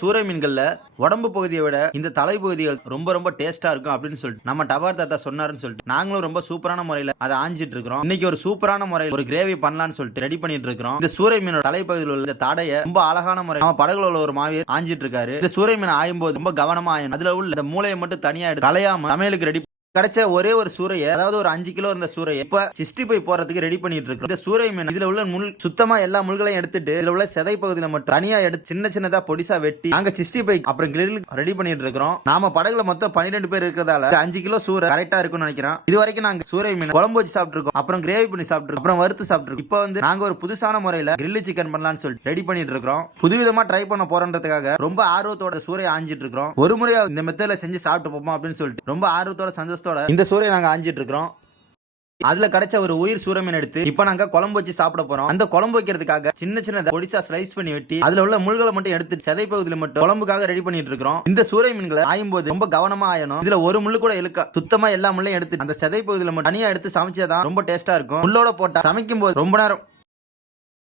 சூறை மீன்களில் உடம்பு பகுதியை விட இந்த தலைப்பகுதிகள் ரொம்ப ரொம்ப டேஸ்டா இருக்கும் அப்படின்னு சொல்லிட்டு நம்ம டபார் தாத்தா சொன்னாருன்னு சொல்லிட்டு நாங்களும் ரொம்ப சூப்பரான முறையில் அதை ஆஞ்சிட்டு இருக்கிறோம். இன்னைக்கு ஒரு சூப்பரான முறையில் ஒரு கிரேவி பண்ணலாம்னு சொல்லிட்டு ரெடி பண்ணிட்டு இருக்கிறோம். இந்த சூறை மீனோட தலைப்பகுதியில் உள்ள இந்த ரொம்ப அழகான முறை நம்ம படகுல உள்ள ஒரு மாவியர் ஆஞ்சிட்டு இருக்காரு. இந்த சூறை மீன் ஆயும் போது ரொம்ப கவனமா ஆயும் அதுல உள்ள இந்த மூளையை மட்டும் தனியா எடுத்து கலையாம சமையலுக்கு ரெடி கிடைச்ச ஒரே ஒரு சூறையை அதாவது ஒரு அஞ்சு கிலோ இருந்த சூறையை இப்ப சிஸ்டி போய் போறதுக்கு ரெடி பண்ணிட்டு இருக்கோம் இந்த சூறை மீன் இதுல உள்ள முள் சுத்தமா எல்லா முள்களையும் எடுத்துட்டு இதுல உள்ள செதை பகுதியில மட்டும் தனியா எடுத்து சின்ன சின்னதா பொடிசா வெட்டி நாங்க சிஸ்டி பை அப்புறம் கிரில் ரெடி பண்ணிட்டு இருக்கிறோம். நாம படகுல மொத்தம் பன்னிரெண்டு பேர் இருக்கிறதால அஞ்சு கிலோ சூறை கரெக்டா இருக்கும்னு நினைக்கிறேன் இது வரைக்கும் நாங்க சூறை மீன் குழம்பு வச்சு சாப்பிட்டுருக்கோம். அப்புறம் கிரேவி பண்ணி சாப்பிட்டுருக்கோம். அப்புறம் வறுத்து சாப்பிட்டுருக்கோம். இப்போ வந்து நாங்க ஒரு புதுசான முறையில கிரில்லி சிக்கன் பண்ணலாம்னு சொல்லிட்டு ரெடி பண்ணிட்டு இருக்கிறோம். புதுவிதமா ட்ரை பண்ண போறன்றதுக்காக ரொம்ப ஆர்வத்தோட சூறையை ஆஞ்சிட்டு இருக்கிறோம். ஒரு முறையா இந்த மெத்தட்ல செஞ்சு சாப்பிட்டு போப்போம் அப்படின்னு சொல்லிட்டு ரொம்ப ஆர்வத்தோட சந்தோஷத்தோட இந்த சூறையை நாங்க ஆஞ்சிட்டு இருக்கிறோம். அதுல கிடைச்ச ஒரு உயிர் சூரமீன் எடுத்து இப்போ நாங்க குழம்பு வச்சு சாப்பிட போறோம். அந்த குழம்பு வைக்கிறதுக்காக சின்ன சின்ன பொடிசா ஸ்லைஸ் பண்ணி வெட்டி அதுல உள்ள முள்களை மட்டும் எடுத்து சதை பகுதியில் மட்டும் குழம்புக்காக ரெடி பண்ணிட்டு இருக்கிறோம். இந்த சூறை மீன்களை ஆயும் போது ரொம்ப கவனமா ஆயணும். இதுல ஒரு முள்ளு கூட இழுக்க. சுத்தமா எல்லா முள்ளையும் எடுத்து அந்த சதை பகுதியில் மட்டும் தனியா எடுத்து சமைச்சதான் ரொம்ப டேஸ்டா இருக்கும். முள்ளோட போட்டா சமைக்கும் போது ரொம்ப நேரம்